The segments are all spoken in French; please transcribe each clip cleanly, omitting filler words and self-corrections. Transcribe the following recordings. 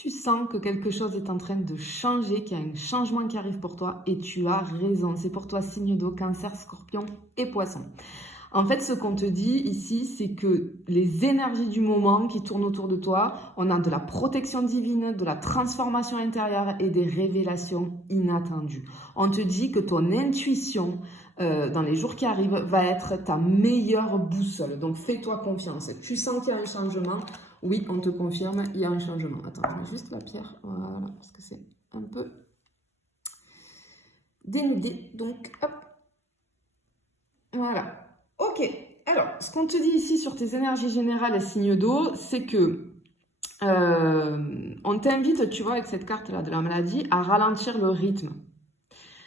Tu sens que quelque chose est en train de changer, qu'il y a un changement qui arrive pour toi et tu as raison. C'est pour toi signe d'eau, Cancer, Scorpion et Poisson. En fait, ce qu'on te dit ici, c'est que les énergies du moment qui tournent autour de toi, on a de la protection divine, de la transformation intérieure et des révélations inattendues. On te dit que ton intuition, dans les jours qui arrivent, va être ta meilleure boussole. Donc, fais-toi confiance. Tu sens qu'il y a un changement. Oui, on te confirme, il y a un changement. Attends, je mets juste la pierre. Voilà, parce que c'est un peu dénudé. Donc, hop. Voilà. Ok, alors, ce qu'on te dit ici sur tes énergies générales et signes d'eau, c'est que on t'invite, tu vois, avec cette carte-là de la maladie, à ralentir le rythme.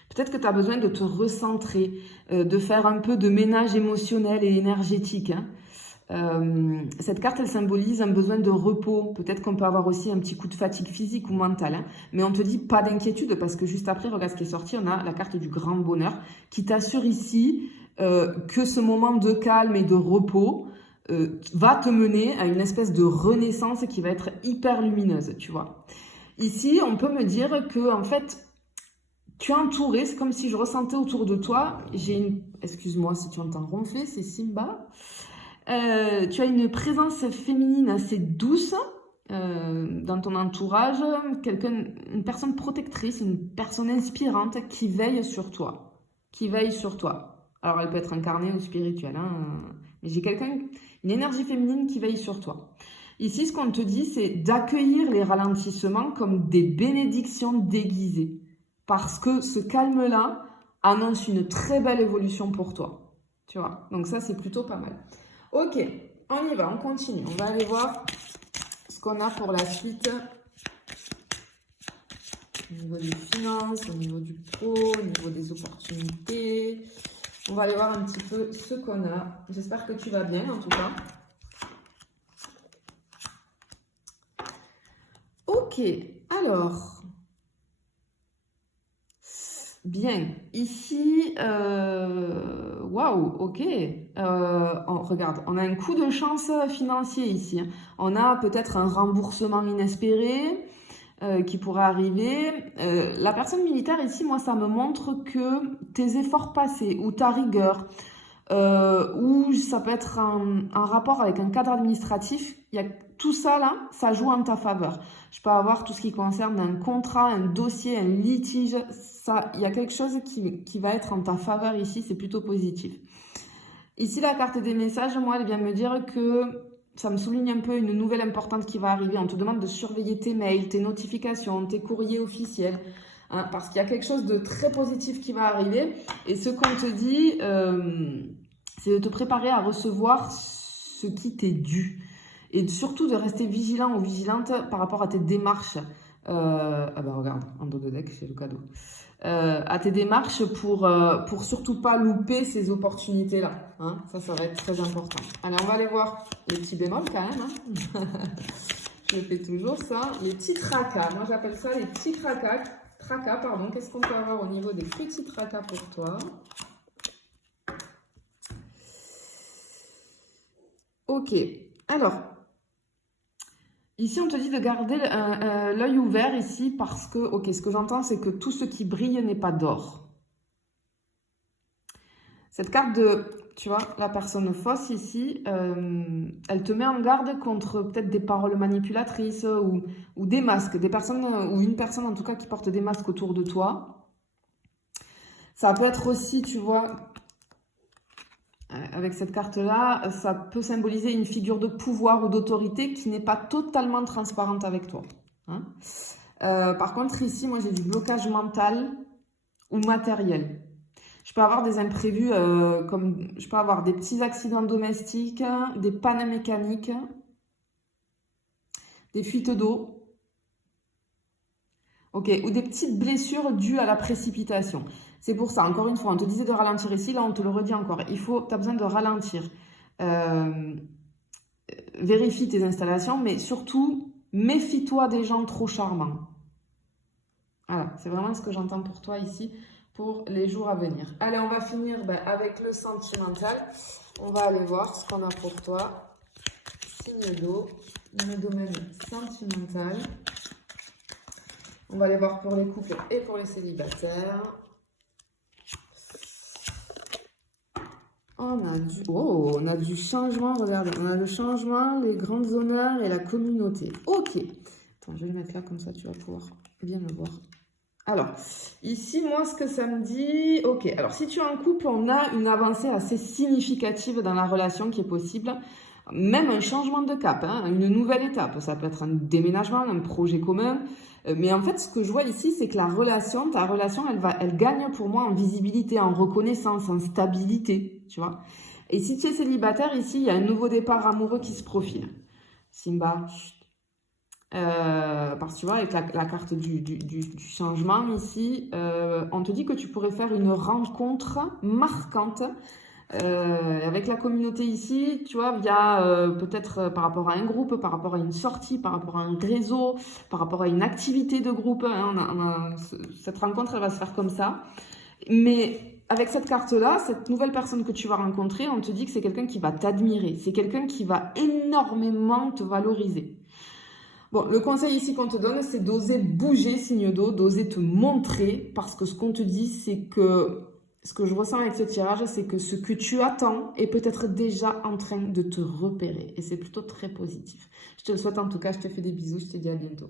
Peut-être que tu as besoin de te recentrer, de faire un peu de ménage émotionnel et énergétique. Hein. Cette carte, elle symbolise un besoin de repos. Peut-être qu'on peut avoir aussi un petit coup de fatigue physique ou mentale. Hein. Mais on te dit pas d'inquiétude parce que juste après, regarde ce qui est sorti, on a la carte du grand bonheur qui t'assure ici que ce moment de calme et de repos va te mener à une espèce de renaissance qui va être hyper lumineuse, tu vois. Ici, on peut me dire que en fait, tu es entouré, c'est comme si je ressentais autour de toi, j'ai une... Excuse-moi si tu entends ronfler, c'est Simba. Tu as une présence féminine assez douce dans ton entourage, une personne protectrice, une personne inspirante qui veille sur toi. Qui veille sur toi. Alors, elle peut être incarnée ou spirituelle, hein, mais j'ai une énergie féminine qui veille sur toi. Ici, ce qu'on te dit, c'est d'accueillir les ralentissements comme des bénédictions déguisées. Parce que ce calme-là annonce une très belle évolution pour toi. Tu vois, donc ça, c'est plutôt pas mal. Ok, on y va, on continue. On va aller voir ce qu'on a pour la suite. Au niveau des finances, au niveau du pro, au niveau des opportunités. On va aller voir un petit peu ce qu'on a. J'espère que tu vas bien en tout cas. Ok, alors. Bien, ici, waouh, ok. Regarde, on a un coup de chance financier ici. On a peut-être un remboursement inespéré qui pourrait arriver. La personne militaire ici, moi, ça me montre que tes efforts passés ou ta rigueur, ou ça peut être un rapport avec un cadre administratif, il y a tout ça là, ça joue en ta faveur. Je peux avoir tout ce qui concerne un contrat, un dossier, un litige, ça, il y a quelque chose qui va être en ta faveur ici, c'est plutôt positif. Ici, la carte des messages, moi, elle vient me dire que ça me souligne un peu une nouvelle importante qui va arriver. On te demande de surveiller tes mails, tes notifications, tes courriers officiels. Hein, parce qu'il y a quelque chose de très positif qui va arriver. Et ce qu'on te dit, c'est de te préparer à recevoir ce qui t'est dû. Et surtout de rester vigilant ou vigilante par rapport à tes démarches. Ah ben regarde, en dos de deck, c'est le cadeau. À tes démarches pour surtout pas louper ces opportunités-là. Hein, ça va être très important. Allez, on va aller voir les petits bémols quand même. Hein. Je fais toujours ça. Les petits tracas. Moi, j'appelle ça les petits tracas. Pardon. Qu'est-ce qu'on peut avoir au niveau des petits tracas pour toi? Ok. Alors, ici, on te dit de garder l'œil ouvert ici parce que, ok, ce que j'entends, c'est que tout ce qui brille n'est pas d'or. Cette carte de, tu vois, la personne fausse ici, elle te met en garde contre peut-être des paroles manipulatrices ou des masques, des personnes, ou une personne en tout cas qui porte des masques autour de toi. Ça peut être aussi, tu vois, avec cette carte-là, ça peut symboliser une figure de pouvoir ou d'autorité qui n'est pas totalement transparente avec toi. Hein. Par contre, ici, moi, j'ai du blocage mental ou matériel. Je peux avoir des imprévus, comme je peux avoir des petits accidents domestiques, des pannes mécaniques, des fuites d'eau, ok, ou des petites blessures dues à la précipitation. C'est pour ça, encore une fois, on te disait de ralentir ici, là on te le redit encore, tu as besoin de ralentir. Vérifie tes installations, mais surtout, méfie-toi des gens trop charmants. Voilà, c'est vraiment ce que j'entends pour toi ici, pour les jours à venir. Allez, on va finir avec le sentimental. On va aller voir ce qu'on a pour toi. Signe d'eau, dans le domaine sentimental. On va aller voir pour les couples et pour les célibataires. On a du changement, regarde, on a le changement, les grandes honneurs et la communauté. Ok. Attends, je vais le mettre là, comme ça tu vas pouvoir bien le voir. Alors, ici, moi, ce que ça me dit... Ok, alors si tu es en couple, on a une avancée assez significative dans la relation qui est possible. Même un changement de cap, hein, une nouvelle étape. Ça peut être un déménagement, un projet commun. Mais en fait, ce que je vois ici, c'est que ta relation, elle gagne pour moi en visibilité, en reconnaissance, en stabilité, tu vois. Et si tu es célibataire, ici, il y a un nouveau départ amoureux qui se profile. Simba, chut. Parce que tu vois, avec la carte du changement ici, on te dit que tu pourrais faire une rencontre marquante avec la communauté ici, tu vois, via peut-être par rapport à un groupe, par rapport à une sortie, par rapport à un réseau, par rapport à une activité de groupe. Hein, cette rencontre, elle va se faire comme ça. Mais avec cette carte-là, cette nouvelle personne que tu vas rencontrer, on te dit que c'est quelqu'un qui va t'admirer, c'est quelqu'un qui va énormément te valoriser. Bon, le conseil ici qu'on te donne, c'est d'oser bouger, signe d'eau, d'oser te montrer, parce que ce qu'on te dit, c'est que, ce que je ressens avec ce tirage, c'est que ce que tu attends est peut-être déjà en train de te repérer, et c'est plutôt très positif. Je te le souhaite en tout cas, je te fais des bisous, je te dis à bientôt.